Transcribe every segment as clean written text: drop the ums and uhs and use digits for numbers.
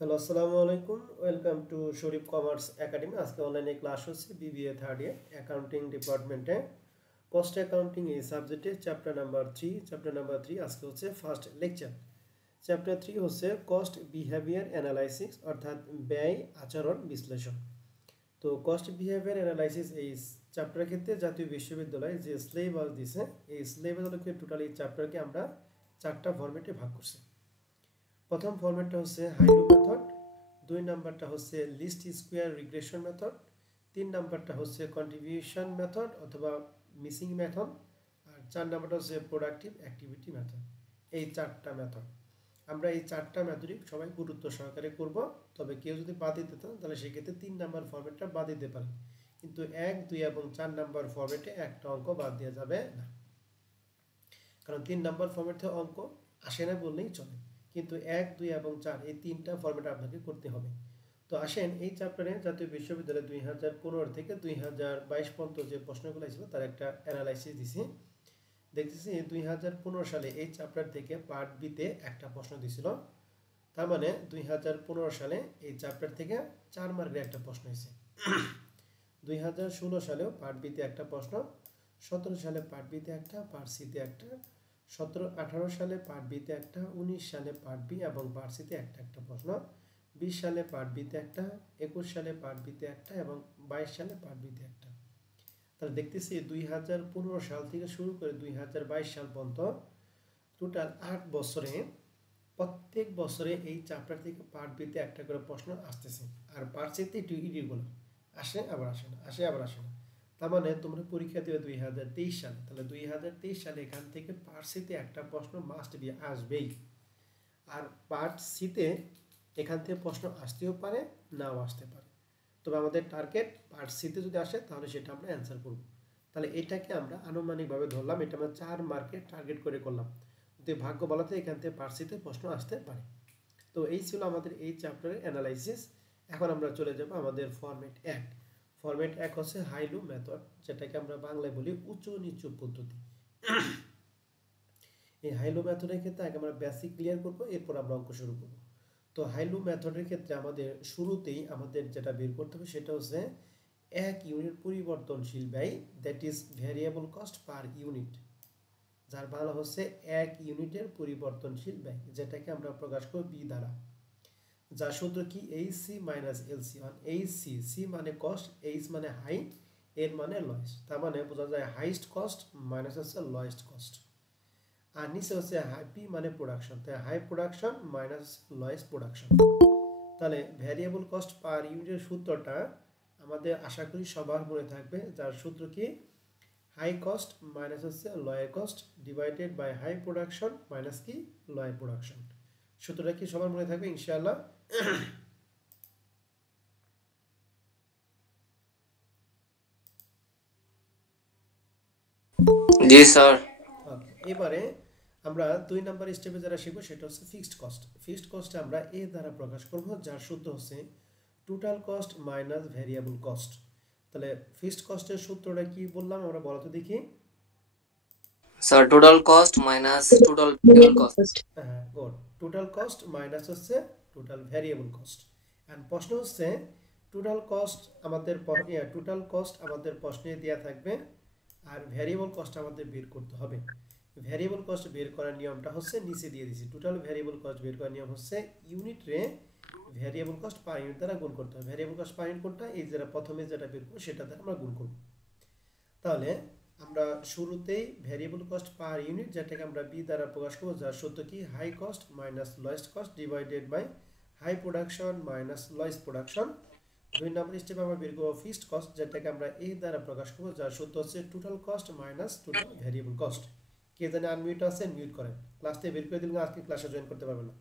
Hello, আসসালামু আলাইকুম। Welcome to Sharif commerce academy. আজকে অনলাইনে ক্লাস হচ্ছে বিবিএ থার্ড ইয়ার অ্যাকাউন্টিং ডিপার্টমেন্টে কস্ট অ্যাকাউন্টিং এই সাবজেক্টে চ্যাপ্টার নাম্বার 3 আজকে হচ্ছে ফার্স্ট লেকচার। চ্যাপ্টার 3 হচ্ছে কস্ট বিহেভিয়ার অ্যানালাইসিস, অর্থাৎ ব্যয় আচরণ বিশ্লেষণ। তো কস্ট বিহেভিয়ার অ্যানালাইসিস এই চ্যাপ্টারের ক্ষেত্রে জাতীয় বিশ্ববিদ্যালয় যে সিলেবাস দিছে, এই সিলেবাসগুলোকে টোটালি চ্যাপ্টারকে আমরা 4টা ফরম্যাটে ভাগ করছি। প্রথম ফরম্যাটটা হচ্ছে হাইলু মেথড, 2 নাম্বারটা হচ্ছে লিস্ট স্কোয়ার রিগ্রেশন মেথড, 3 নাম্বারটা হচ্ছে কন্ট্রিবিউশন মেথড অথবা মিসিং মেথড, আর 4 নাম্বারটা হচ্ছে প্রোডাক্টিভ অ্যাক্টিভিটি মেথড। এই 4টা মেথড আমরা এই 4টা মেথডই সবাই গুরুত্ব সহকারে করব। তবে কেউ যদি বাদ দিতে চান তাহলে সেক্ষেত্রে 3 নাম্বার ফরম্যাটটা বাদ দিতে পারেন, কিন্তু 1, 2 এবং 4 নাম্বার ফরম্যাটে একটা অঙ্ক বাদ দেওয়া যাবে না, কারণ 3 নাম্বার ফরম্যাট থেকে অঙ্ক আসে না বললেই চলে। কিন্তু 1, 2 এবং 4 এই 3টা ফরম্যাট আপনাকে করতে হবে। তো আসেন এই চ্যাপ্টারে জাতীয় বিশ্ববিদ্যালয় 2015 থেকে 2022 পর্যন্ত যে প্রশ্নগুলো ছিল তার একটা অ্যানালাইসিস দিছি। দেখতেছি 2015 সালে এই চ্যাপ্টার থেকে পার্ট বিতে একটা প্রশ্ন দিছিল। তার মানে 2015 সালে এই চ্যাপ্টার থেকে 4 মার্কের একটা প্রশ্ন হয়েছে। 2016 সালেও পার্ট বিতে একটা প্রশ্ন, 17 সালে পার্ট বিতে একটা, পার্ট সিতে একটা, 17-18 সালে পার্ট বিতে একটা, 19 সালে পার্ট বি এবং পার্ট সিতে একটা একটা প্রশ্ন, 20 সালে পার্ট বিতে একটা, 21 সালে পার্ট বিতে একটা এবং 22 সালে পার্ট বিতে একটা। তাহলে দেখতেছি 2015 সাল থেকে শুরু করে 2022 সাল পর্যন্ত টোটাল 8 বছরে প্রত্যেক বছরে এই চ্যাপ্টার থেকে পার্ট বিতে একটা করে প্রশ্ন আসতেছে। আর পার্ট সিতে একটু ইরেগুলার আসে, আবার আসে না, আসে আবার আসে না। তার মানে তোমরা পরীক্ষা দেবে 2023 সালে, তাহলে 2023 সালে এখান থেকে পার্ট সিতে একটা প্রশ্ন মাস্ট বি আসবেই। আর পার্ট সিতে এখান থেকে প্রশ্ন আসতেও পারে, নাও আসতে পারে। তবে আমাদের টার্গেট পার্ট সিতে যদি আসে তাহলে সেটা আমরা অ্যান্সার করব। তাহলে এটাকে আমরা আনুমানিকভাবে ধরলাম, এটা আমরা 4 মার্কের টার্গেট করে করলাম। যদি ভাগ্য বলাতে এখান থেকে পার্ট সিতে প্রশ্ন আসতে পারে। তো এই ছিল আমাদের এই চ্যাপ্টারের অ্যানালাইসিস। এখন আমরা চলে যাব আমাদের ফরম্যাট 1। ফরম্যাট 1 হচ্ছে হাইলু মেথড, যেটাকে আমরা বাংলায় বলি উঁচু নিচু পদ্ধতি। এই হাইলু মেথডের ক্ষেত্রে আগে আমরা বেসিক ক্লিয়ার করব, এরপর আমরা অঙ্ক শুরু করব। তো হাইলু মেথডের ক্ষেত্রে আমাদের শুরুতেই আমাদের যেটা বের করতে হবে সেটা হচ্ছে 1 ইউনিট পরিবর্তনশীল ব্যয়, that is variable cost per unit, যার বাংলা হচ্ছে 1 ইউনিটের পরিবর্তনশীল ব্যয়, যেটাকে আমরা প্রকাশ করব বি দ্বারা। যার সূত্র কি HC minus LC, HC, C মানে কস্ট, এইচ মানে হাই, এর মানে লয়েস্ট। তার মানে বোঝা যায় হাইস্ট কস্ট মাইনাস হচ্ছে লয়েস্ট কস্ট। আর নিচে হচ্ছে পি মানে প্রোডাকশন, তাই high production minus lowest production. তাহলে ভ্যারিয়েবল কস্ট পার ইউনিটের সূত্রটা আমাদের আশা করি সবার মনে থাকবে, যার সূত্র কি হাই কস্ট মাইনাস হচ্ছে lower cost divided by high production minus কি লয়ের প্রোডাকশন। সূত্রটা কি সবার মনে থাকবে ইনশাআল্লাহ? জি স্যার। এবারে আমরা 2 নাম্বার স্টেপে যারা শিখবো সেটা হচ্ছে ফিক্সড কস্ট। ফিক্সড কস্ট আমরা এ দ্বারা প্রকাশ করব, যার সূত্র হচ্ছে total cost minus variable cost. তাহলে ফিক্সড কস্টের সূত্রটা কি বললাম আমরা, বলো তো দেখি। Sir total cost minus total variable cost. হ্যাঁ, গুড। টোটাল কস্ট মাইনাস হচ্ছে টোটাল ভ্যারিয়েবল কস্ট। এন্ড প্রশ্ন হচ্ছে টোটাল কস্ট আমাদের প্রশ্নে দেওয়া থাকবে, আর ভ্যারিয়েবল কস্ট আমাদের বের করতে হবে। ভ্যারিয়েবল কস্ট বের করার নিয়মটা হচ্ছে নিচে দিয়ে দিয়েছি। টোটাল ভ্যারিয়েবল কস্ট বের করার নিয়ম হচ্ছে ইউনিট রে ভ্যারিয়েবল কস্ট পার ইউনিট দ্বারা গুণ করতে হবে। ভ্যারিয়েবল কস্ট পার ইউনিট কোনটা, এই যেটা প্রথমে যেটা বের করব সেটা দ্বারা আমরা গুণ করব। তাহলে আমরা শুরুতেই ভ্যারিয়েবল কস্ট পার ইউনিট, যেটাকে আমরা বি দ্বারা প্রকাশ করব, যার সূত্র কি high cost minus lowest cost divided by high production minus lowest production. 2 নম্বর স্টেপে আমরা বের করব ফিক্সড কস্ট, যেটাকে আমরা এ দ্বারা প্রকাশ করব, যার সূত্র হচ্ছে total cost minus total variable cost. কে জানে আনমিউট আছে, মিউট করেন। ক্লাসতে বের করে দিলে আজকে ক্লাসে জয়েন করতে পারবেন না,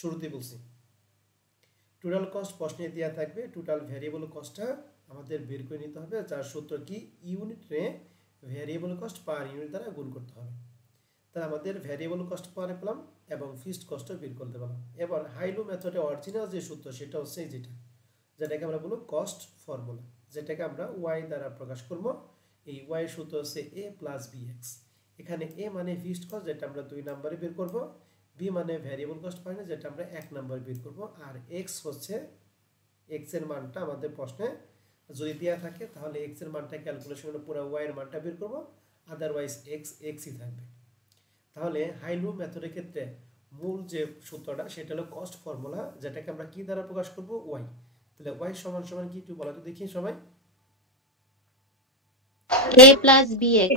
শুরুতেই বলছি। টোটাল কস্ট প্রশ্নে দেওয়া থাকবে, টোটাল ভ্যারিয়েবল কস্টটা আমাদের বের করে নিতে হবে, যার সূত্র কি ইউনিট রে ভ্যারিয়েবল কস্ট পার ইউনিট দ্বারা গুণ করতে হবে। তাহলে আমাদের ভ্যারিয়েবল কস্ট পার পেলাম এবং ফিক্সড কস্টও বের করতে পারলাম। এবার হাইলু মেথডে অরিজিনাল যে সূত্র সেটা হচ্ছে যেটাকে আমরা বলবো কস্ট ফর্মুলা, যেটাকে আমরা ওয়াই দ্বারা প্রকাশ করব। এই ওয়াই সূত্র হচ্ছে এ প্লাস বি এক্স। এখানে এ মানে ফিক্সড কস্ট, যেটা আমরা 2 নম্বরে বের করব। বি মানে ভ্যারিয়েবল কস্ট পাই না, যেটা আমরা 1 নাম্বার বের করব, আর এক্স হচ্ছে এক্স এর মানটা আমাদের প্রশ্নে যদি দেওয়া থাকে তাহলে এক্স এর মানটা ক্যালকুলেশন করে পুরো ওয়াই এর মানটা বের করব, আদারওয়াইজ এক্স এক্সই থাকবে। তাহলে হাই লো মেথডের ক্ষেত্রে মূল যে সূত্রটা সেটা হলো কস্ট ফর্মুলা, যেটাকে আমরা কি দ্বারা প্রকাশ করব, ওয়াই। তাহলে ওয়াই সমান সমান কি একটু বলা তো দেখি সবাই। a plus bx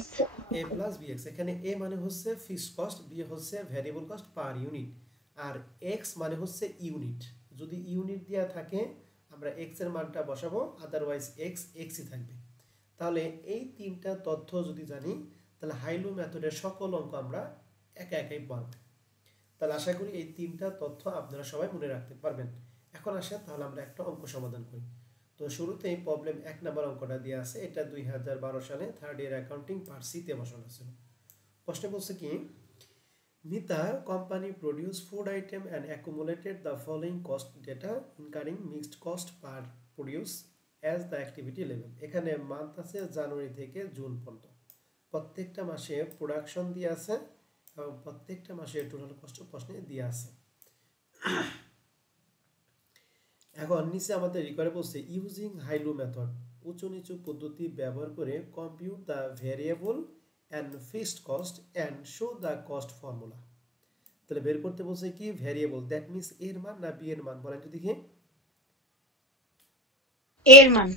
a plus bx, এখানে a মানে হচ্ছে ফিক্সড কস্ট, b হচ্ছে ভ্যারিয়েবল কস্ট পার ইউনিট, আর x মানে হচ্ছে ইউনিট। যদি ইউনিট দেওয়া থাকে আমরা x এর মানটা বসাবো, আদারওয়াইজ x xই থাকবে। তাহলে এই তিনটা তথ্য যদি জানি তাহলে হাইলো মেথডের সকল অঙ্ক আমরা একা একাই পারব। তাহলে আশা করি এই তিনটা তথ্য আপনারা সবাই মনে রাখতে পারবেন। এখন আসেন তাহলে আমরা একটা অঙ্ক সমাধান করি। তো শুরুতেই প্রবলেম 1 নাম্বার অঙ্কটা দেয়া আছে, এটা 2012 সালে third year accounting part C তে বসানো ছিল। প্রশ্ন বলছে কি, Nita company produced food item and accumulated the following cost data incurring mixed cost per produce as the activity level। এখানে মান্থ আছে জানুয়ারি থেকে জুন পর্যন্ত, প্রত্যেকটা মাসে প্রোডাকশন দিয়ে আছে এবং প্রত্যেকটা মাসে টোটাল কস্ট প্রশ্নে দিয়ে আছে। এখন নিচে আমাদের রিকোয়ার বলছে ইউজিং হাইলো মেথড, উঁচু নিচু পদ্ধতি ব্যবহার করে compute the variable and fixed cost and show the cost formula. তাহলে বের করতে বলছে কি ভ্যারিয়েবল, দ্যাট মিন্স এর মান না বি এর মান, বলেন তো দেখি। এর মান।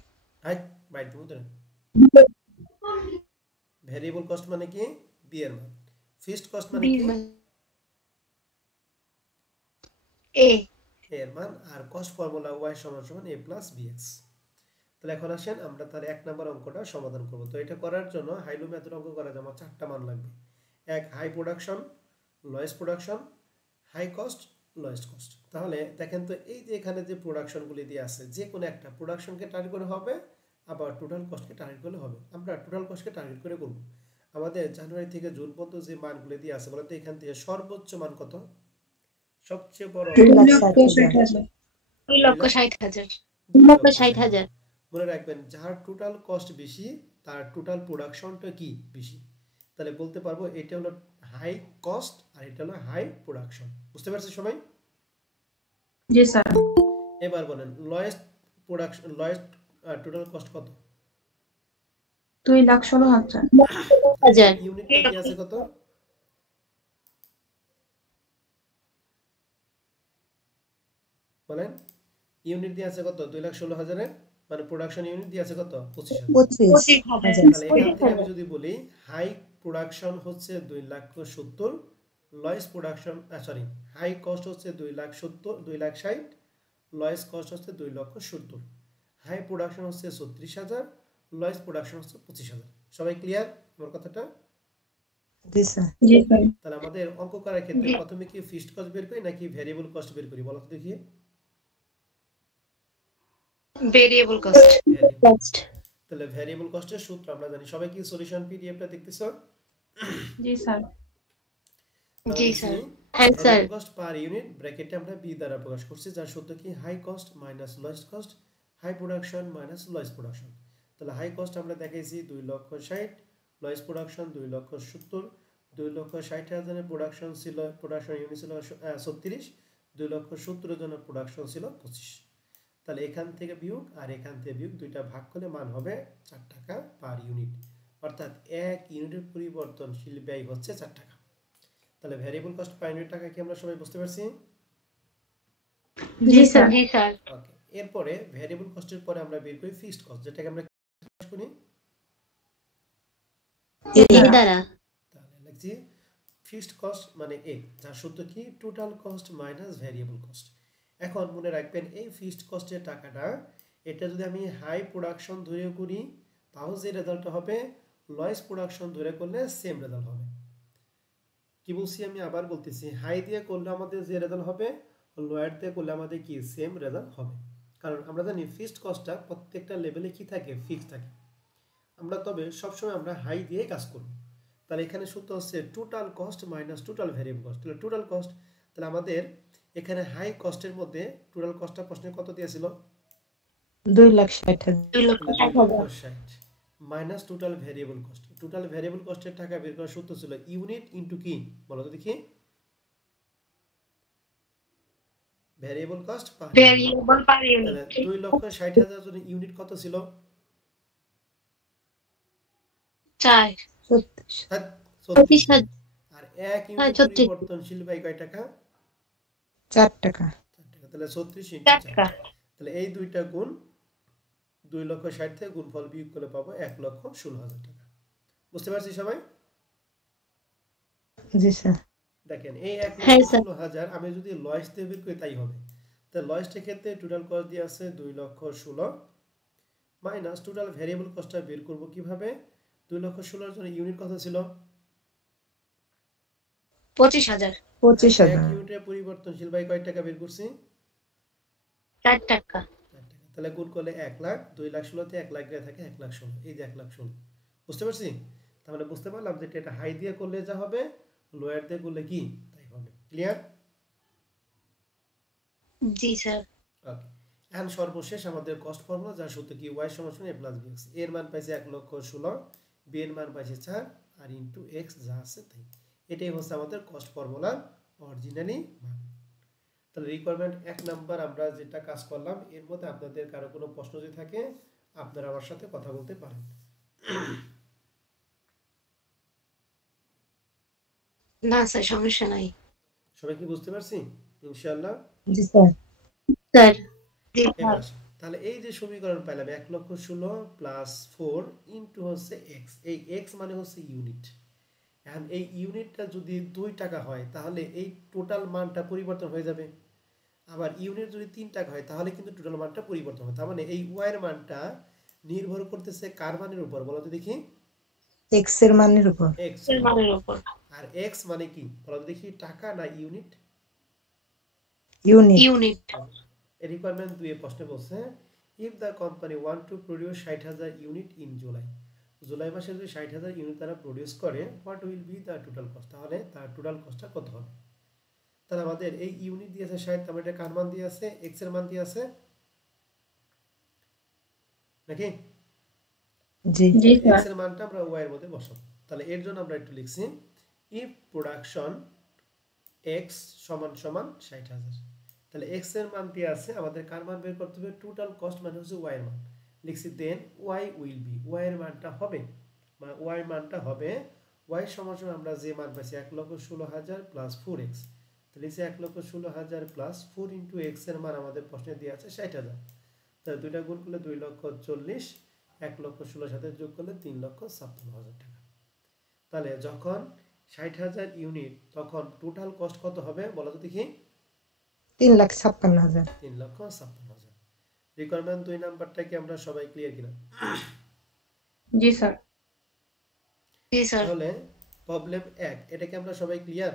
হাই বাইট দিমু তো। ভ্যারিয়েবল কস্ট মানে কি বি এর মান, ফিক্সড কস্ট মানে কি এ এর মান, আর কস্ট ফর্মুলা y সমান সমান a প্লাস bx। তাহলে এখন আসেন আমরা তার 1 নাম্বার অঙ্কটা সমাধান করব। তো এটা করার জন্য হাইলো মেথড অঙ্ক করার জন্য আমার 4টা মান লাগবে। এক, high production, lowest production, high cost, lowest cost. তাহলে দেখেন তো এই যে এখানে যে প্রোডাকশনগুলি দিয়ে আছে, যে কোনো একটা প্রোডাকশনকে টার্গেট করে হবে, আবার টোটাল কস্টকে টার্গেট করলে হবে। আমরা টোটাল কস্টকে টার্গেট করে করব। আমাদের জানুয়ারি থেকে জুন পর্যন্ত যে মানগুলি দিয়ে আছে বলতে এখান থেকে সর্বোচ্চ মান কত, সবচেয়ে বড় 2,60,000 মনে রাখবেন, যার টোটাল কস্ট বেশি তার টোটাল প্রোডাকশনটা কি বেশি। তাহলে বলতে পারবো এটা হলো হাই কস্ট আর এটা হলো হাই প্রোডাকশন। বুঝতে পারছেন সবাই? জি স্যার। এবার বলেন lowest production, lowest total cost কত? 2,16,000 ইউনিট কি আছে কত? বলেন ইউনিট দিয়ে আছে কত? 2,16,000 এর মানে প্রোডাকশন ইউনিট দিয়ে আছে কত? 25,000। তাহলে এখান থেকে আমি যদি বলি হাই প্রোডাকশন হচ্ছে 2,70,000, lowest production sorry high cost হচ্ছে 2,60,000, লয়েস্ট কস্ট হচ্ছে 2,70,000, হাই প্রোডাকশন হচ্ছে 36,000, লয়েস্ট প্রোডাকশন হচ্ছে 25,000। সবাই ক্লিয়ার আমার কথাটা? জি স্যার। জি স্যার। তাহলে আমাদের অঙ্ক করার ক্ষেত্রে প্রথমে কি ফিক্সড কস্ট বের করি নাকি ভেরিয়েবল কস্ট বের করি বলো তো দেখি। Variable cost. তাহলে ভেরিয়েবল কস্টের সূত্র আমরা জানি, সবাই কি সলিউশন পিডিএফটা দেখতেছো? জি স্যার। জি স্যার। হ্যাঁ স্যার। কস্ট পার ইউনিট ব্র্যাকেটে আমরা বি দ্বারা প্রকাশ করছি, যার সূত্র কি high cost minus lowest cost, high production minus lowest production. তাহলে হাই কস্ট আমরা দেখাইছি 2,60,000, লোয়েস্ট প্রোডাকশন 2,70,000, 2,60,000 এর প্রোডাকশন ছিল, প্রোডাকশন ইউনিট ছিল 36, 2,70,000 জনের প্রোডাকশন ছিল 25। তাহলে এখান থেকে বিয়োগ আর এখান থেকে বিয়োগ দুইটা ভাগ করলে মান হবে 4 টাকা পার ইউনিট, অর্থাৎ এক ইউনিটের পরিবর্তনশীল ব্যয় হচ্ছে 4 টাকা। তাহলে ভেরিয়েবল কস্ট পার ইউনিট টাকা কি আমরা সবাই বুঝতে পারছি? জি স্যার। জি স্যার। ওকে, এরপরে ভেরিয়েবল কস্টের পরে আমরা বের করি ফিক্সড কস্ট, যেটাকে আমরা কি করি এ দ্বারা। তাহলে লিখছি ফিক্সড কস্ট মানে এ, যার সূত্র কি total cost minus variable cost. এখন মনে রাখবেন এই ফিক্সড কস্টের টাকাটা, এটা যদি আমি হাই প্রোডাকশন ধরে করি তাও যে রেজাল্ট হবে, লয়েস্ট প্রোডাকশন ধরে করলে সেম রেজাল্ট হবে। কি বলছি আমি আবার বলতেছি, হাই দিয়ে করলে আমাদের যে রেজাল্ট হবে, লোয়ার দিয়ে করলে আমাদের কি সেম রেজাল্ট হবে। কারণ আমরা জানি ফিক্সড কস্টটা প্রত্যেকটা লেভেলে কি থাকে, ফিক্সড থাকে। আমরা তবে সবসময় আমরা হাই দিয়ে কাজ করব। তাহলে এখানে সূত্র হচ্ছে total cost minus total variable cost. তাহলে টোটাল কস্ট, তাহলে আমাদের এখানে হাই কস্টের মধ্যে টোটাল কস্টটা প্রশ্নে কত দিয়েছিল? 2,60,000 minus total variable cost. Total variable কস্টের টাকা বের করার সূত্র ছিল ইউনিট ইনটু কি বলো তো দেখি। ভ্যারিয়েবল কস্ট পার ভেরিয়েবল পার তাহলে ইউনিট 2,60,000 জন ইউনিট কত ছিল 4 হ্যাঁ, 25,000 আর 1 ইউনিট 36 পরিবর্তনশীল বাই কয় টাকা 4 টাকা 4 টাকা তাহলে 36 ইনটু 4 টাকা তাহলে এই দুইটা গুণ 2,60,000 থেকে গুণফল বিয়োগ করে পাবো 1,16,000 টাকা বুঝতে পারছি সবাই জি স্যার দেখেন এই হ্যাঁ, স্যার। 1,16,000 আমি যদি লয়েস দিয়ে বের করি তাই হবে তো লয়েসের ক্ষেত্রে টোটাল কস্ট দিয়ে আছে 2,16,000 মাইনাস টোটাল ভ্যারিয়েবল কস্টটা বের করব কিভাবে 2,16,000 জন্য ইউনিট কত ছিল 25,000 25,000 এক ইউনিটের পরিবর্তনশীল বাই কয় টাকা বের করছি 4 টাকা 4 টাকা তাহলে গুণ করলে 1 লাখ 2,16,000 তে 1 লাখ দিয়ে থাকে 1,16,000 এই যে 1,16,000 বুঝতে পারছি তাহলে বুঝতে পারলাম যে এটা হাই দিয়ে করলে যা হবে লোয়ার দিয়ে করলে কি তাই হবে ক্লিয়ার জি স্যার ওকে এখন সর্বশেষ আমাদের কস্ট ফর্মুলা যার সূত্র কি y সমান a প্লাস bx এর মান পাইছে 1,16,000 b এর মান পাইছে 4 আর ইনটু x যা আছে তাই এটাই হচ্ছে আমাদের কস্ট ফর্মুলার অরিজিনালি মান তাহলে রিকোয়ারমেন্ট 1 নাম্বার আমরা যেটা কাজ করলাম এর মধ্যে আপনাদের কারো কোনো প্রশ্ন যদি থাকে আপনারা আমার সাথে কথা বলতে পারেন না স্যার সমস্যা নাই সবাই কি বুঝতে পারছি ইনশাআল্লাহ জি স্যার স্যার জি এবার স্যার আসি। তাহলে এই যে সমীকরণ পেলাম 1,16,000 প্লাস 4 ইনটু হচ্ছে x এই x মানে হচ্ছে ইউনিট এখন এই ইউনিটটা যদি 2 টাকা হয় তাহলে এই টোটাল মানটা পরিবর্তন হয়ে যাবে আবার ইউনিট যদি 3 টাকা হয় তাহলে কিন্তু টোটাল মানটা পরিবর্তন হবে তার মানে এই y এর মানটা নির্ভর করতেছে কার মানের উপর বলো তো দেখি x এর মানের উপর x এর মানের উপর আর x মানে কি বলো তো দেখি টাকা না unit unit unit A requirement 2 এ প্রশ্নে বলছে if the company want to produce 60,000 unit in July July মাসে যদি 60,000 ইউনিট তারা প্রডিউস করে what will be the total cost তাহলে তার টোটাল কস্টটা কত হবে তাহলে আমাদের এই ইউনিট দিয়েছে 60 তার মানে কার মান দিয়ে আছে x এর মান দিয়ে আছে নাকি জি জি x স্যার এর মানটা আমরা y এর মধ্যে বসাবো তাহলে এর জন্য আমরা একটু লিখছি if production x সমান সমান 60,000 তাহলে x এর মান দিয়ে আছে আমাদের কার মান বের করতে হবে টোটাল কস্ট মানে হচ্ছে y এর মান লিখছি দেন y উইল বি y এর মানটা হবে মানে y এর মানটা হবে y সমান সমান আমরা যে মান পাইছি 1,16,000 প্লাস 4x তাহলে লিখছি 1,16,000 প্লাস 4 ইনটু x এর মান আমাদের প্রশ্নে দেয়া আছে 60,000 তাহলে দুইটা গুণ করলে 2,40,000 1,16,000 সাথে যোগ করলে 3,56,000 টাকা তাহলে যখন 60,000 ইউনিট তখন টোটাল কস্ট কত হবে বলো তো দেখি 3,56,000 3,56,000 রিকোয়ারমেন্ট 2 নাম্বারটা কি আমরা সবাই ক্লিয়ার কিনা জি স্যার জি স্যার তাহলে প্রবলেম 1 এটা কি আমরা সবাই ক্লিয়ার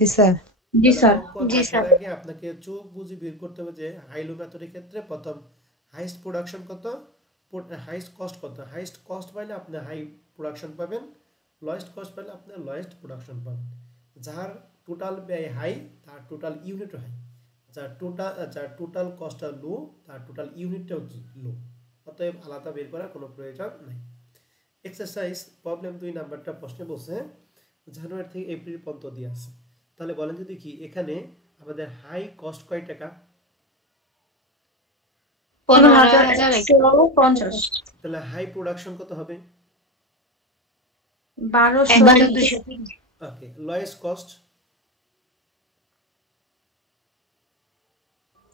জি স্যার জি স্যার জি স্যার। আগে আপনাকে চোখ বুঝে বের করতে হবে যে হাইলো মেথডের ক্ষেত্রে প্রথম হাইস্ট প্রোডাকশন কত হাইস্ট কস্ট কত হাইস্ট কস্ট পাইলে আপনি হাই প্রোডাকশন পাবেন লোয়েস্ট কস্ট পাইলে আপনি লোয়েস্ট প্রোডাকশন পাবেন যার টোটাল ব্যয় হাই তার টোটাল ইউনিটও হাই যার টোটাল কস্টটা লো তার টোটাল ইউনিটটাও কি লো অতএব আলাদা বের করার কোনো প্রয়োজন নাই এক্সারসাইজ প্রবলেম 2 নাম্বারটা প্রশ্নে বলছে জানুয়ারি থেকে এপ্রিল পর্যন্ত দিয়ে আছে তাহলে বলেন যদি কি এখানে আমাদের হাই কস্ট কয় টাকা 15,150 তাহলে হাই প্রোডাকশন কত হবে 1200 ওকে লোয়েস্ট কস্ট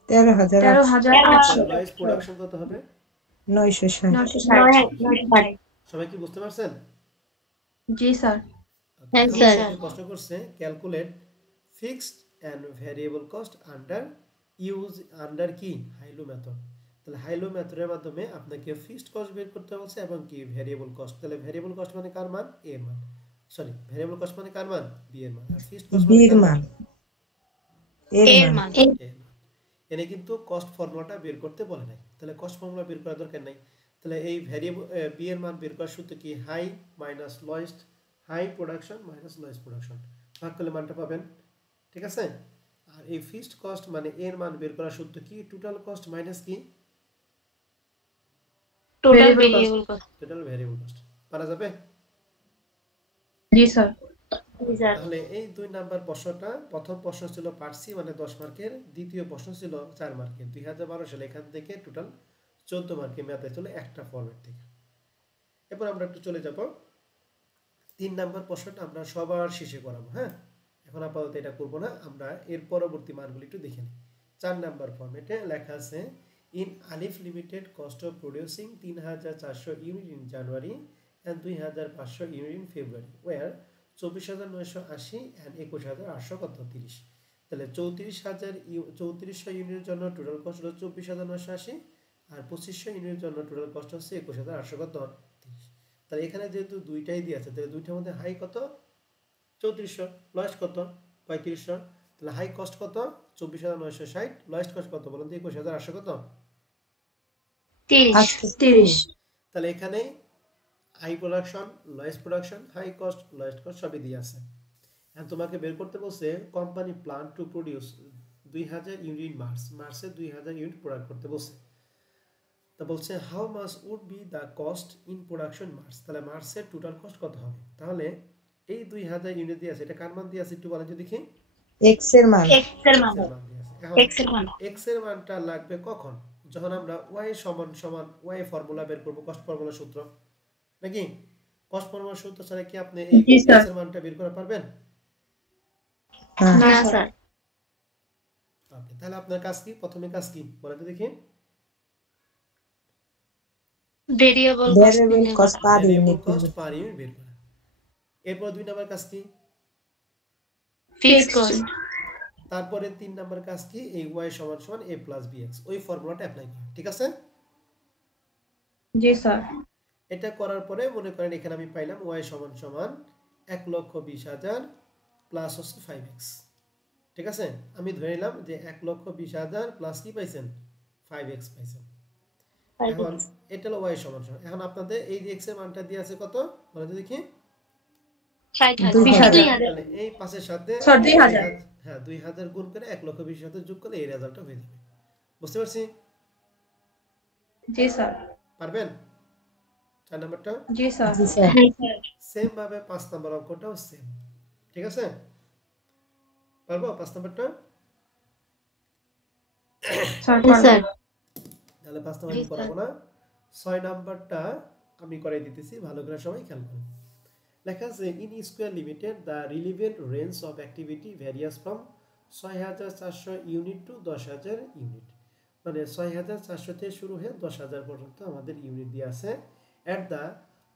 13,800 লোয়েস্ট প্রোডাকশন কত হবে 960 সবাই কি বুঝতে পারছেন জি স্যার হ্যাঁ, স্যার। প্রশ্ন করছে calculate fixed and variable cost under কি হাইলো মেথড তাহলে হাইলো মেথডের মাধ্যমে আপনাকে ফিক্সড কস্ট বের করতে বলছে এবং কি ভেরিয়েবল কস্ট তাহলে ভেরিয়েবল কস্ট মানে কার মান a এর মান সরি ভেরিয়েবল কস্ট মানে কার মান b এর মান আর ফিক্সড কস্ট বি মানে এর কার মান এর এর মান মান A এর মান এনে কিন্তু কস্ট ফর্মুলাটা বের করতে বলে নাই তাহলে কস্ট ফর্মুলা বের করার দরকার নাই তাহলে এই ভেরিয়েবল b এর মান বের করার সূত্র কি high minus lowest high production minus lowest production ভাগ করলে মানটা পাবেন ঠিক আছে আর এই ফিক্সড কস্ট মানে এর মান বের করার সূত্র কি টোটাল কস্ট মাইনাস কি total Variable variable cost total variable cost পারা যাবে জি স্যার জি স্যার তাহলে এই 2 নাম্বার প্রশ্নটা, প্রথম প্রশ্ন ছিল পার্ট সি মানে 10 মার্কের, দ্বিতীয় প্রশ্ন ছিল 4 মার্কের। 2012 সালে এখান থেকে টোটাল 14 মার্কের ম্যাথে ছিল একটা ফরম্যাট থেকে। এরপর আমরা একটু চলে যাব 3 নাম্বার প্রশ্নটা আমরা সবার শেষে করাবো। হ্যাঁ, এখন আপাতত এটা করব না, আমরা এর পরবর্তী মানগুলো একটু দেখে নিই। 4 নাম্বার ফরম্যাটে লেখা আছে in Alif limited cost of producing 3400 unit in January and 2500 unit in February were 24980 এন্ড 21830। তাহলে 3400 ইউনিটের জন্য টোটাল কস্ট হলো 24980 আর 2500 ইউনিটের জন্য টোটাল কস্ট হচ্ছে 21830। তাহলে এখানে যেহেতু দুইটাই দিয়ে আছে, তাহলে দুইটার মধ্যে হাই কত? 3400, লোয়েস্ট কত? 3500। তাহলে হাই কস্ট কত? 24960, লোয়েস্ট কস্ট কত বলুন তো? 21800 কত? 30 তাহলে এখানে high production, lowest production, high cost, lowest cost সবই দিয়ে আছে। এখন তোমাকে বের করতে বলছে company plan to produce 2000 unit মার্চে 2000 ইউনিট প্রোডাক্ট করতে বলছে। তা বলছে how much would be the cost in production March. তাহলে মার্চের টোটাল কস্ট কত হবে? তাহলে এই 2000 ইউনিট দিয়ে আছে, এটা কার মান দিয়ে আছে একটু বলেন তো দেখি। এক্স এর মান। এখন এক্স এর মানটা লাগবে কখন? যখন আমরা ওয়াই সমান সমান ওয়াই ফর্মুলা বের করব, কস্ট ফর্মুলা সূত্র নাকি? কস্ট ফর্মুলা সূত্র ছাড়া কি আপনি এই এক্স এর মানটা বের করতে পারবেন? না স্যার ওকে, তাহলে আপনার কাজ কি? প্রথমে কাজ কি বলেন তো দেখি। Variable cost per variable unit cost per unit বের করা। এরপর 2 নাম্বার কাজ কি? ফিক্সড কস্ট তারপরে 3 নাম্বার কাজ কি? এই y সমান সমান a প্লাস bx, ওই ফর্মুলাটা অ্যাপ্লাই করা। ঠিক আছে? জি স্যার এটা করার পরে মনে করেন এখানে আমি পাইলাম y সমান সমান 1,20,000 প্লাস হচ্ছে 5x। ঠিক আছে? আমি ধরে নিলাম যে 1,20,000 প্লাস কি পাইছেন? 5x পাইছেন। এখন এটা হলো y সমান সমান। এখন আপনাদের এই যে x এর মানটা দিয়ে আছে কত বলেন তো দেখি। 20,000 তাহলে এই পাশের সাথে স্যার 2000 হ্যাঁ 2000 গুণ করে 1,20,000 যোগ করলে এই রেজাল্টটা হয়ে যাবে। বুঝতে পারছি? জি স্যার পারবেন? 4 নাম্বারটা জি স্যার জি স্যার। সেম ভাবে 5 নাম্বার অঙ্কটাও সেম। ঠিক আছে? পারবো 5 নাম্বারটা? স্যার স্যার তাহলে 5 নাম্বার আমি করাবো না, 6 নাম্বারটা আমি করে দিতেছি, ভালো করে সবাই খেয়াল করুন। লেখা আছে in square limited the relevant range of activity various from 6400 unit to 10000 unit. মানে 6400 থেকে শুরু হয়ে 10000 পর্যন্ত আমাদের ইউনিট দিয়ে আছে। At the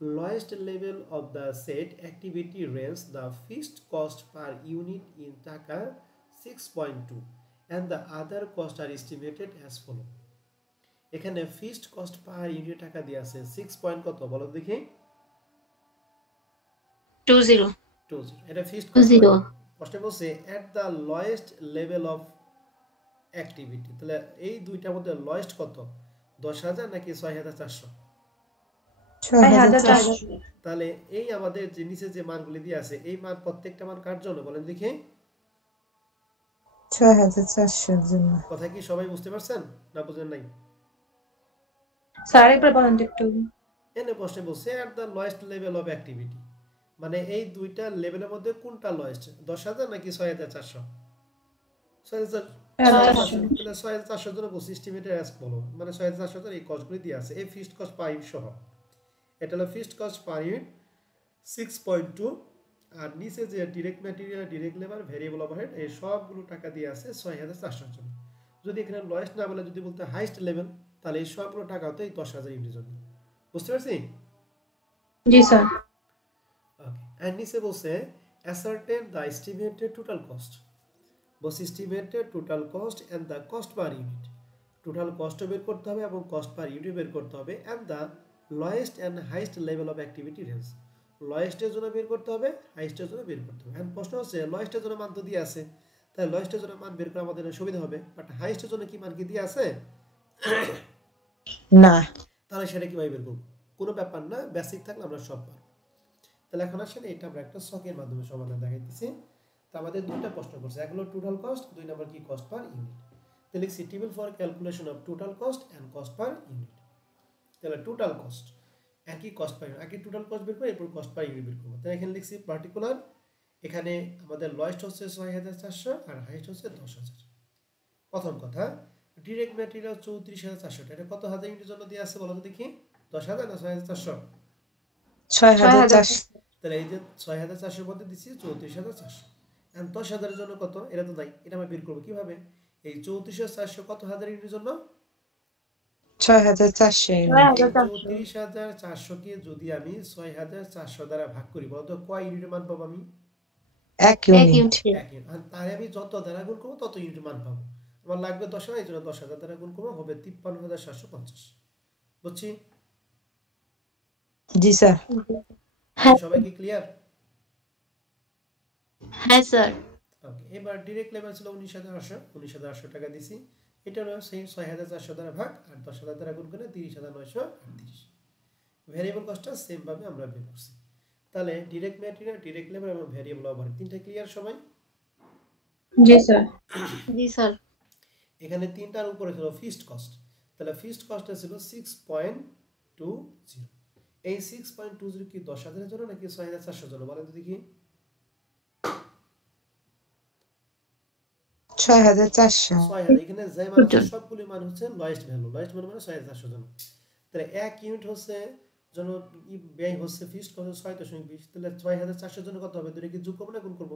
lowest level of the set activity range the fixed cost per unit in টাকা 6.2 and the other cost are estimated as follow। এখানে ফিক্সড কস্ট পার ইউনিট টাকা দিয়ে আছে 6 পয়েন্ট কত বলো দেখি। 20 এটা ফিক্সড কস্ট। 20 কষ্টে বলছে at the lowest level of activity. তাহলে এই দুইটার মধ্যে লোয়েস্ট কত? 10,000 নাকি 6,400? 6400 তাহলে এই আমাদের যে নিচে যে মানগুলি দিয়ে আছে এই মান প্রত্যেকটা মান কার জন্য বলেন দেখি। 6400 এর জন্য। কথা কি সবাই বুঝতে পারছেন না বুঝেন নাই? স্যার একবার বলেন তো একটু। এনে প্রশ্নে বলছে at the lowest level of activity, মানে এই দুইটা লেভেলের মধ্যে কোনটা লোয়েস্ট? 10,000 নাকি 6,400? 6,400। 6,400 জন্য বলছি এস্টিমেটেড অ্যাজ ফলো, মানে 6,400 এই কস্টগুলি দিয়ে আছে এই ফিক্সড কস্ট পার ইউনিট সহ। এটা হলো ফিক্সড কস্ট পার ইউনিট 6.2, আর নিচে যে direct material, direct labour, variable overhead এই সবগুলো টাকা দিয়ে আছে 6,400 এর জন্য। যদি এখানে লোয়েস্ট না বলে যদি বলতে হাইস্ট লেভেল, তাহলে এই সবগুলো টাকা হতো এই 10,000 ইউনিটের জন্য। বুঝতে পারছি? জি স্যার ওকে, এন্ড নিচে বলছে ascertain the estimated total cost। Boss estimated total cost and the cost per unit। Total cost বের করতে হবে এবং কস্ট পার ইউনিট বের করতে হবে। And the lowest and highest level of activity range. লোয়েস্টের জন্য বের করতে হবে, হাইস্টের জন্য বের করতে হবে। এখন প্রশ্ন হচ্ছে লোয়েস্টের জন্য মান তো দিয়ে আছে, তাই লোয়েস্টের জন্য মান বের করা আমাদের সুবিধা হবে, বাট হাইস্টের জন্য কি মান কি দিয়ে আছে? না। তাহলে সেটা কিভাবে বের করব? কোনো ব্যাপার না, বেসিক থাকলে আমরা সব পারবো। তাহলে এখন আসেন এটা আমরা একটা ছকের মাধ্যমে সমাধান দেখাইতেছি। তো আমাদের দুইটা প্রশ্ন করছে, এক হলো টোটাল কস্ট, দুই নাম্বার কি কস্ট পার ইউনিট। তাহলে লিখছি table for calculation of total cost and cost per unit. তাহলে টোটাল কস্ট একই কস্ট পার ইউনিট, আগে টোটাল কস্ট বের করব এরপর কস্ট পার ইউনিট বের করব। তাহলে এখানে লিখছি পার্টিকুলার এখানে আমাদের লয়েস্ট হচ্ছে ৬৪০০ আর হাইস্ট হচ্ছে ১০,০০০। প্রথম কথা, ডিরেক্ট ম্যাটেরিয়াল ৩৪,৪০০, এটা কত হাজার ইউনিটের জন্য দিয়ে আছে বলো তো দেখি? ১০,০০০ না ৬,৪০০? ৬,৪০০। তাহলে এই যে ৬,৪০০ মধ্যে দিচ্ছি ৩৪,৪০০। এখন ১০,০০০ এর জন্য কত? এটা তো নাই, এটা আমরা বের করবো কিভাবে? এই ৩৪,৪০০ কত হাজার ইউনিটের জন্য? ৬,৪০০ ইউনিট। ৩৪,৪০০ কে যদি আমি ৬,৪০০ দ্বারা ভাগ করি, বলতো কয় ইউনিটের মান পাবো আমি? ১ ইউনিট। এক ইউনিট। আর তাই আমি যত দ্বারা গুণ করবো তত ইউনিটের মান পাবো। আমার লাগবে ১০,০০০, এই জন্য ১০,০০০ দ্বারা গুণ করবো, হবে ৫৩,৭৫০। বুঝছি? জি স্যার। হ্যাঁ সবাই কি ক্লিয়ার? হ্যাঁ স্যার। ওকে, এবার ডিরেক্ট লেবার ছিল ১৯,৮০০ টাকা দিছি। এটা হলো সেই ৬,৪০০ দ্বারা ভাগ আর ১০,০০০ দ্বারা গুণ করে ৩০,৯৩৮। ভ্যারিয়েবল কস্টটা সেম ভাবে আমরা বের করছি। তাহলে ডিরেক্ট ম্যাটেরিয়াল, ডিরেক্ট লেবার এবং ভ্যারিয়েবল ওভারহেড তিনটা ক্লিয়ার সবাই? জি স্যার। জি স্যার। এখানে তিনটার উপরে ছিল ফিক্সড কস্ট। তাহলে ফিক্সড কস্টটা ছিল 6.20। এই 6.20 কি ১০,০০০ এর জন্য নাকি ৬,৪০০ জন্য বলেন তো দেখি? ৬,৪০০। ৬,০০০। এখানে যে মান আছে সবগুলো মান হচ্ছে লয়েস্ট ভ্যালু। লয়েস্ট ভ্যালু মানে ৬,৪০০ জন্য। তাহলে ১ ইউনিট হচ্ছে জন্য ব্যয় হচ্ছে ফিক্সড কস্ট ৬.২০। তাহলে ৬,৪০০ জন্য কত হবে? দুটো কি যোগ করব না গুণ করব?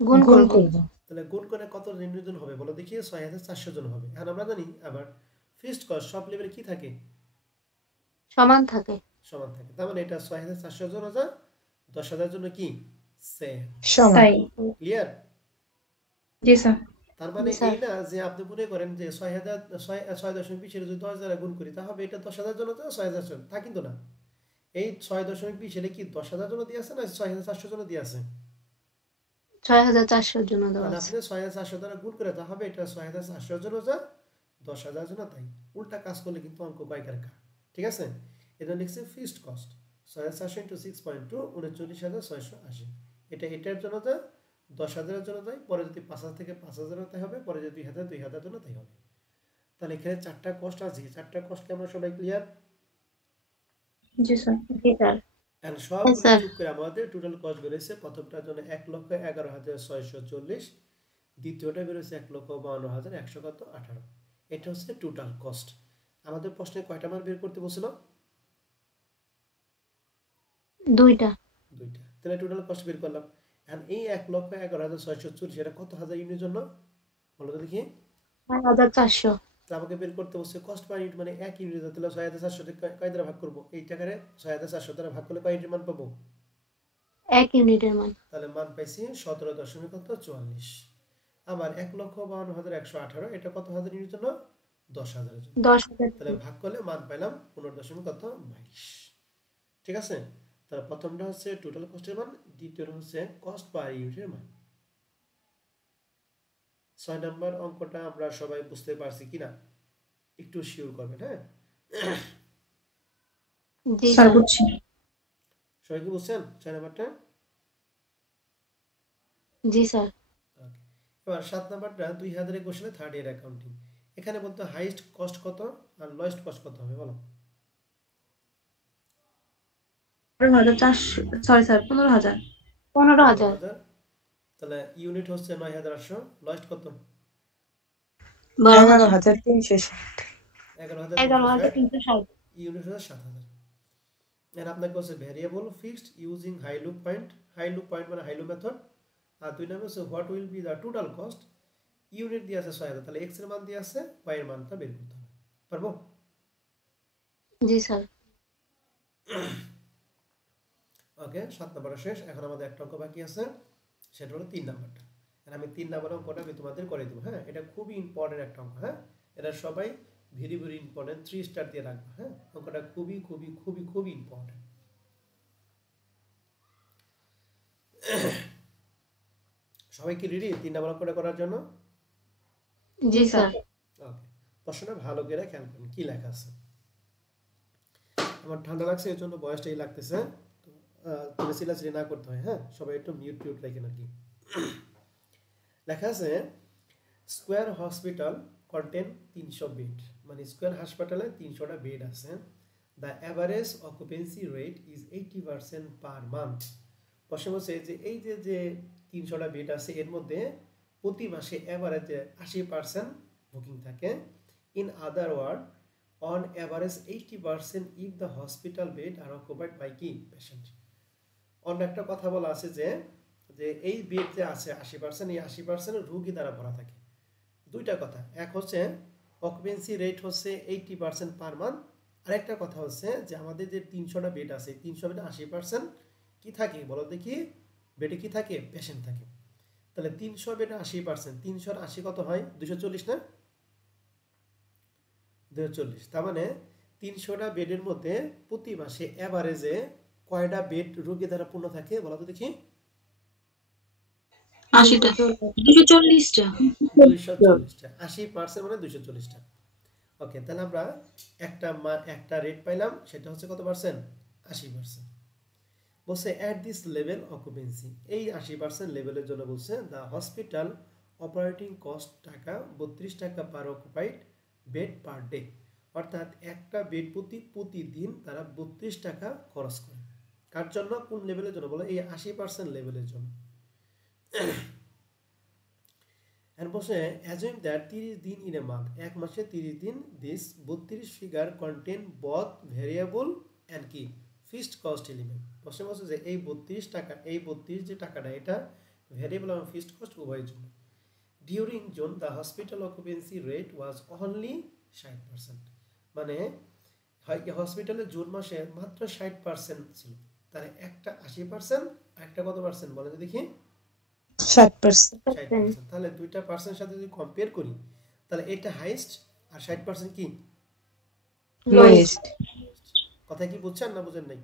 গুণ গুণ করব। করব। তাহলে গুণ করে কত ইউনিট জন হবে বলো দেখি? ৬,৪০০ জন হবে। এখন আমরা জানি আবার ফিক্সড কস্ট সব লেভেলে কি থাকে? সমান থাকে। সমান থাকে। তার মানে এটা ৬,৪০০ জন হাজার ১০,০০০ জন্য কি সেম। সমান। তাই। ক্লিয়ার? জি স্যার। তার মানে জি স্যার। এই না যে আপনি মনে করেন যে ৬,৬০০ এর যদি ১০,০০০ দ্বারা গুণ করি তাহলে এটা ১০,০০০ জন তো ৬,০০০ জন, তা কিন্তু না। এই ৬.২০ এর কি ১০,০০০ জন দিয়ে আছে না ৬,৪০০ জন দিয়ে আছে? ৬,৪০০ জন্য দেওয়া তাহলে আছে। আপনি ৬,৪০০ দ্বারা গুণ করে তা হবে এটা ৬,৪০০ জন হাজার ১০,০০০ জন তাই। উল্টা কাজ করলে কিন্তু অঙ্ক কয়কার কা। ঠিক আছে? এটা লিখছে ফিক্সড কস্ট ৬,৪০০ ইনটু 6.2 ৩৯,৬৮০। এটার জন্য যা ১০,০০০ এর জন্য তাই, পরে যদি ৫,০০০ থেকে ৫,০০০ তাই হবে, পরে যদি ২,০০০ জন্য তাই হবে। তাহলে এখানে চারটা কস্ট আছে। চারটা কস্টকে আমরা সবাই ক্লিয়ার? জি স্যার। জি স্যার। এন্ড হ্যাঁ সবগুলো স্যার। যোগ করে আমাদের টোটাল কস্ট বেরোচ্ছে। প্রথমটার জন্য ১,১১,৬৪০, দ্বিতীয়টা বেরোচ্ছে ১,৫২,১০০ 18। এটা হচ্ছে টোটাল কস্ট। আমাদের প্রশ্নে কয়টা মান বের করতে বলছিল? দুইটা। দুইটা। তাহলে টোটাল কস্ট বের করলাম। এন্ড এই ১,১১,৬৪০ এটা কত হাজার ইউনিটের জন্য বলো তো দেখি? ৬,৪০০। তাহলে আমাকে বের করতে বলছে কস্ট পার ইউনিট মানে ১ ইউনিট। তাহলে ৬,৪০০ কে কয় দ্বারা ভাগ করব? এই টাকারে ৬,৪০০ দ্বারা ভাগ করলে কয় ইউনিট মান পাবো? ১ ইউনিটের মান। তাহলে মান পাইছি ১৭.৪৪। আবার ১,৫২,১১৮ এটা কত হাজার ইউনিট জন্য? ১০,০০০ এর জন্য। ১০,০০০। তাহলে ভাগ করলে মান পাইলাম ১৫.২২। ঠিক আছে? তাহলে প্রথমটা হচ্ছে টোটাল কস্টের মান, দ্বিতীয়টা হচ্ছে কস্ট পার ইউনিটের মান। ৬ নম্বর অঙ্কটা আমরা সবাই বুঝতে পারছি কিনা একটু শিওর করবেন, হ্যাঁ? জি স্যার স্যার। বুঝছি। সবাই কি বুঝছেন ৬ নম্বরটা? জি স্যার। ওকে। এবার ৭ নম্বরটা ২০০০ এর কোশ্চেনে থার্ড ইয়ার অ্যাকাউন্টিং। এখানে বলতে হাইয়েস্ট কস্ট কত আর লোয়েস্ট কস্ট কত হবে বলো? ১৫,৪০০। Sorry sir, ১৫,০০০। ১৫,০০০। ১৫,০০০। তাহলে ইউনিট হচ্ছে ৯,৮০০। লোয়েস্ট কত? ১২,০০০। ১১,৩৬০। ১১,৩৬০। ১১,৩৬০। ইউনিট হচ্ছে ৭,০০০। এর আপনাকে হচ্ছে variable fixed using high loop point. High loop point মানে হাই লুপ মেথড। আর ২ নম্বর হচ্ছে what will be the total cost. Unit দিয়ে আছে ৬,০০০। তাহলে এক্স এর মান দিয়ে আছে, ওয়াই এর মানটা বের করতে হবে। পারবো? জি স্যার। ওকে, ৭ নম্বরটা শেষ। এখন আমাদের একটা অঙ্ক বাকি আছে, সেটা হলো ৩ নম্বরটা। আর আমি ৩ নম্বর অঙ্কটা আমি তোমাদের করে দেবো, হ্যাঁ? এটা খুবই ইম্পর্টেন্ট একটা অঙ্ক, হ্যাঁ? এটা সবাই ভেরি ভেরি ইম্পর্টেন্ট, 3 স্টার দিয়ে রাখবে, হ্যাঁ? অঙ্কটা খুবই খুবই খুবই খুবই ইম্পর্টেন্ট। সবাই কি রেডি ৩ নম্বর অঙ্কটা করার জন্য? জি স্যার। ওকে, প্রশ্নটা ভালো করে খেয়াল করুন কি লেখা আছে। আমার ঠান্ডা লাগছে এর জন্য ভয়েসটাই লাগতেছে, তো তুমি চিল্লাচিল্লি না করতে হয়, হ্যাঁ? সবাই একটু মিউট টিউট রাখেন আর কি। লেখা আছে স্কোয়ার হসপিটাল কন্টেন ৩০০ বেড, মানে স্কোয়ার হাসপাতালে ৩০০টা বেড আছে। The average occupancy rate is 80% per month প্রশ্ন হচ্ছে যে এই যে যে 300টা বেড আছে এর মধ্যে প্রতি মাসে এভারেজে 80% বুকিং থাকে। In other word on average 80% if the hospital bed are occupied by কি পেশেন্ট। অন্য একটা কথা বলা আছে যে যে এই বেড যে আছে 80% এই 80% রোগী দ্বারা ভরা থাকে। দুইটা কথা, এক হচ্ছে অকুপেন্সি রেট হচ্ছে 80% পার মান্থ, আর একটা কথা হচ্ছে যে আমাদের যে 300টা বেড আছে 300 বেডে 80% কি থাকে বলো দেখি, বেডে কি থাকে পেশেন্ট থাকে। তাহলে 300 বেডে 80%, 300 আর 80 কত হয় 240 না, 240। তার মানে 300টা বেডের মধ্যে প্রতি মাসে এভারেজে কয়টা বেড রোগী দ্বারা পূর্ণ থাকে বলো তো দেখি? 80টা 240টা 240টা। 80% মানে 240টা। ওকে, তাহলে আমরা একটা রেট পাইলাম, সেটা হচ্ছে কত পার্সেন্ট? 80%। বলছে অ্যাট দিস লেভেল অকুপেন্সি, এই 80% লেভেলের জন্য বলছে দ্য হসপিটাল অপারেটিং কস্ট টাকা 32 টাকা পার অকুপাইড বেড পার ডে, অর্থাৎ একটা বেড প্রতিদিন তারা 32 টাকা খরচ করে। কার জন্য? কোন লেভেলের জন্য বলো? এই 80% লেভেলের জন্য। and বলছে assume that 30 দিন in a month, এক মাসে 30 দিন, this 32 figure contain both variable and কি fixed cost element। প্রশ্ন বলছে যে এই 32 টাকা, এই 32 যে টাকাটা এটা ভ্যারিয়েবল এবং ফিক্সড কস্ট উভয়ের জন্য। During June the hospital occupancy rate was only 60%, মানে হসপিটালে জুন মাসে মাত্র 60% ছিল। তাহলে একটা 80% আর একটা কত পার্সেন্ট বলে দেখি? 60%। 60%। তাহলে দুইটা পার্সেন্টের সাথে যদি কম্পেয়ার করি তাহলে এটা হাইয়েস্ট আর 60% কি লোয়েস্ট। কথা কি বুঝছেন না বুঝেন নাই?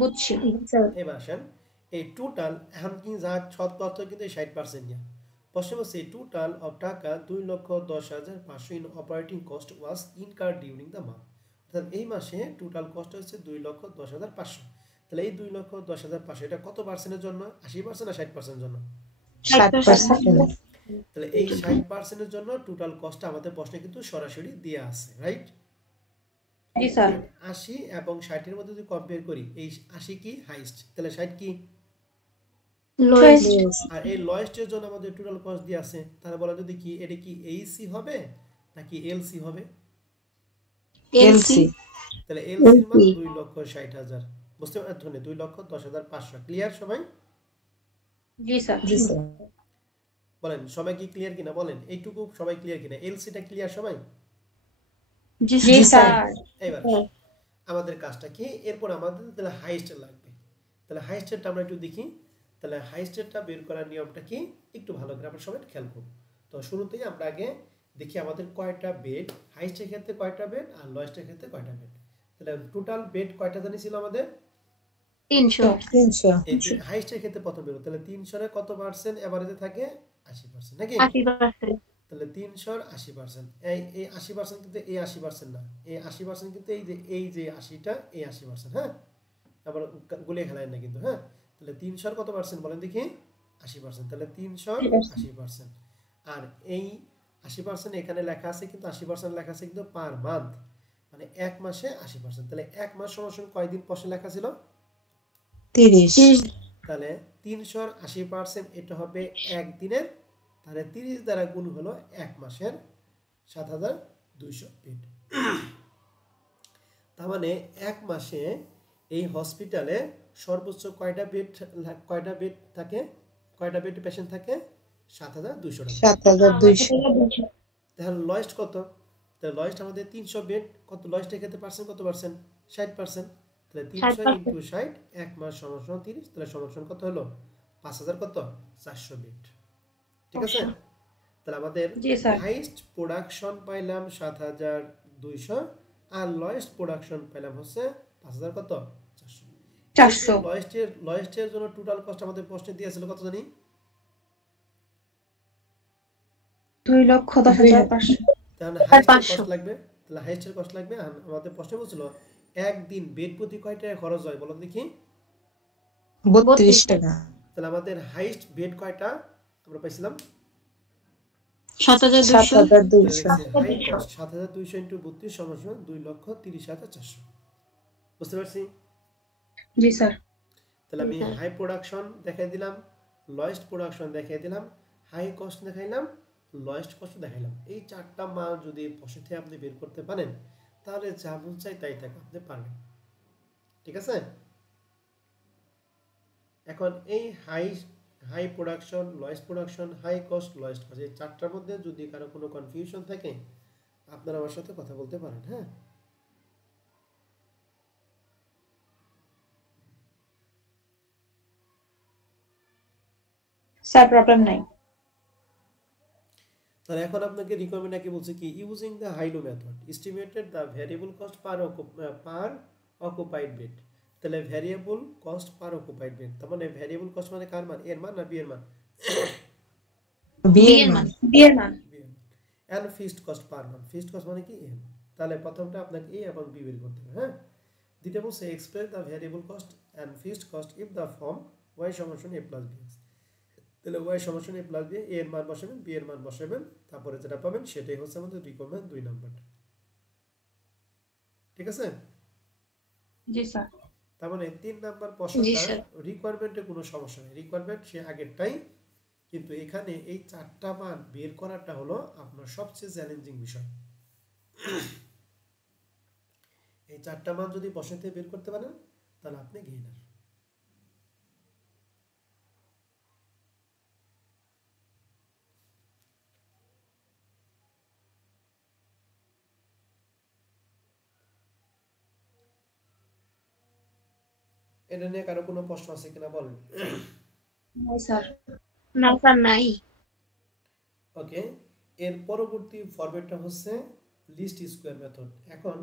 বুঝছি। এবার আসেন এই টোটাল এখন কি যা সব তথ্য কিন্তু 60% নিয়ে। প্রশ্ন হচ্ছে টোটাল অফ টাকা 2,10,500 in operating cost was incur during the month, অর্থাৎ এই মাসে টোটাল কস্ট হচ্ছে 2,10,500। তাহলে এই 2,10,500 এটা কত পার্সেন্টের জন্য? 80% না 60% জন্য? 60%। তাহলে এই 60%-এর জন্য টোটাল কস্টটা আমাদের প্রশ্নে কিন্তু সরাসরি দেয়া আছে, রাইট? জি স্যার। 80 এবং 60 এর মধ্যে যদি কম্পেয়ার করি, এই 80 কি হাইয়েস্ট, তাহলে 60 কি লোয়েস্ট। আর এই লয়েস্টের জন্য আমাদের টোটাল কস্ট দিয়ে আছে। তাহলে বলা যদি কি এটা কি এইসি হবে নাকি এলসি হবে? এলসি। তাহলে এলসি এর মান 2,60,000। বুঝতে পারছেন? 2,10,500। ক্লিয়ার সবাই? জি স্যার। জি স্যার। বলেন সবাই কি ক্লিয়ার কিনা বলেন? এইটুকু সবাই ক্লিয়ার কিনা? এলসিটা ক্লিয়ার সবাই? জি জি স্যার। স্যার। এবার আমাদের কাজটা কি, এরপর আমাদের তাহলে হাইয়েস্ট লাগবে। তাহলে হাইয়েস্টটা আমরা একটু দেখি। তাহলে হাইয়েস্টটা বের করার নিয়মটা কি একটু ভালো করে আমরা সবাই খেয়াল করব। তো শুরুতেই আমরা আগে দেখি আমাদের কয়টা বেড, হাইয়েস্টের ক্ষেত্রে কয়টা বেড আর লোয়েস্টের ক্ষেত্রে কয়টা বেড। তাহলে টোটাল বেড কয়টা জানি ছিল আমাদের? 300 300। এই হাইয়েস্টের ক্ষেত্রে প্রথম বের, তাহলে 300 এর কত পার্সেন্ট এভারেজে থাকে? 80% নাকি? 80%। তাহলে 300 আর 80%, এই 80% কিন্তু এই 80% না, এই 80% কিন্তু এই যে 80টা এই 80%, হ্যাঁ আবার গুলিয়ে খেলায় না কিন্তু, হ্যাঁ। তাহলে 300 কত পার্সেন্ট বলেন দেখি? 80%। তাহলে 300 80%, আর এই 80% এখানে লেখা আছে কিন্তু 80% লেখা আছে কিন্তু পার মান্থ, মানে এক মাসে 80%। তাহলে এক মাস সমান কয় দিন প্রশ্নে লেখা ছিল? 30। তাহলে 300 আর 80% এটা হবে এক দিনের, তাহলে 30 দ্বারা গুণ হলো এক মাসের 7,200 বেড। তার মানে এক মাসে এই হসপিটালে সর্বোচ্চ কয়টা বেড থাকে, কয়টা বেড পেশেন্ট থাকে? 7,200 টাকা। 7,200। তাহলে লয়েস্ট কত? তাহলে লয়েস্ট আমাদের 300 বেড, কত লয়েস্টের ক্ষেত্রে পার্সেন্ট কত পার্সেন্ট? 60%। তাহলে 300 ইনটু 60 এক মাস সমান 30, তাহলে সমান কত হলো? 5,000 কত? 400 বেড। ঠিক আছে? তাহলে আমাদের জি স্যার। হাইয়েস্ট প্রোডাকশন পাইলাম 7,200 আর লয়েস্ট প্রোডাকশন পাইলাম হচ্ছে 5,000 কত? 400। 400। লয়েস্টের জন্য টোটাল কস্ট আমাদের প্রশ্নে দিয়েছিল কত জানি? 2,10,500। তাহলে হাইয়েস্টের কস্ট লাগবে, তাহলে হাইয়েস্টের কস্ট লাগবে। আমাদের প্রশ্নে বলছিল একদিন বেড প্রতি কয় টাকা খরচ হয় বলো দেখি? 32 টাকা। তাহলে আমাদের হাইয়েস্ট বেড কয়টা আমরা পাইছিলাম? 7,200। 7,200। হাই কস্ট 7,200 ইনটু 32 সমান 2,30,400। বুঝতে পারছি? জি স্যার। তাহলে আমি স্যার। হাই প্রোডাকশন দেখাই দিলাম, লোয়েস্ট প্রোডাকশন দেখাই দিলাম, হাই কস্ট দেখাইলাম, লোয়েস্ট কস্ট দেখাইলাম। এই চারটা মান যদি বসে আপনি বের করতে পারেন তাহলে যা মন চাই তাই থাকে আপনি পারবেন। ঠিক আছে? এখন এই high production, lowest production, high cost, lowest cost, এই চারটার মধ্যে যদি কারো কোনো কনফিউশন থাকে আপনারা আমার সাথে কথা বলতে পারেন। হ্যাঁ, স্যার প্রবলেম নাই। তাহলে এখন আপনাকে রিকোয়ারমেন্ট কি বলছে কি, using the high low method estimated the variable cost per occupied bed. তাহলে variable cost per occupied bed, তার মানে ভ্যারিয়েবল কস্ট মানে কার মান, এর মান না বি এর মান? বি এর এর মান। মান। বি এর মান। বি এর মান। এন্ড ফিক্সড কস্ট পার মান, ফিক্সড কস্ট মানে কি এম। তাহলে প্রথমটা আপনাকে এ এবং বি বের করতে হবে। হ্যাঁ, দ্বিতীয় বলছে express the variable cost and fixed cost if the form y সমান a প্লাস বি। তাহলে y সমান a প্লাস বি, a এর মান বসাবেন, b এর মান বসাবেন, তারপরে যেটা পাবেন সেটাই হচ্ছে আমাদের রিকোয়ারমেন্ট 2 নাম্বারটা। ঠিক আছে? জি স্যার। তার মানে 3 নাম্বার জি প্রশ্নটা স্যার। রিকোয়ারমেন্টে কোনো সমস্যা নেই, রিকোয়ারমেন্ট সে আগেরটাই, কিন্তু এখানে এই চারটা মান বের করাটা হলো আপনার সবচেয়ে চ্যালেঞ্জিং বিষয়। এই চারটা মান যদি বসাতে বের করতে পারেন তাহলে আপনি গেইনার। এটা নিয়ে কারো কোনো প্রশ্ন আছে কিনা বলেন? নাই স্যার। না স্যার নাই। ওকে, এর পরবর্তী ফরম্যাটটা হচ্ছে লিস্ট স্কোয়ার মেথড। এখন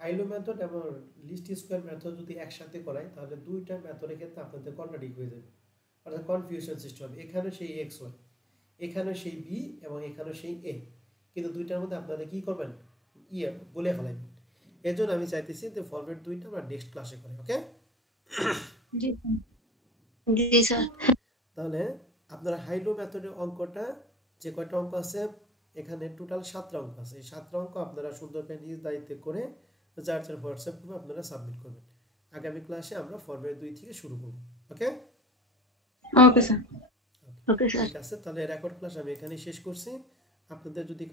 হাইলো মেথড এবং লিস্ট স্কোয়ার মেথড যদি একসাথে করাই তাহলে দুইটা মেথডের ক্ষেত্রে আপনাদের কন্ট্রাডিক্ট হয়ে যাবে, অর্থাৎ কনফিউশন সৃষ্টি হবে। এখানে সেই এক্স ওয়াই, এখানে সেই বি এবং এখানে সেই এ, কিন্তু দুইটার মধ্যে আপনারা কি করবেন, ইয়ে বলে ফেলাইবেন। এর জন্য আমি চাইতেছি যে ফরম্যাট দুইটা আমরা নেক্সট ক্লাসে করি। ওকে, জি স্যার। জি স্যার। তাহলে আপনারা হাইলো মেথডের অঙ্কটা, যে কয়টা অঙ্ক আছে এখানে টোটাল 7টা অঙ্ক আছে, এই 7টা অঙ্ক আপনারা সুন্দর করে নিজ দায়িত্বে করে যার যার হোয়াটসঅ্যাপ গ্রুপে আপনারা সাবমিট করবেন। আগামী ক্লাসে আমরা ফরম্যাট 2 থেকে শুরু করব। ওকে ওকে স্যার। Okay sir. ঠিক আছে, তাহলে রেকর্ড ক্লাস আমি এখানেই শেষ করছি। আপনাদের যদি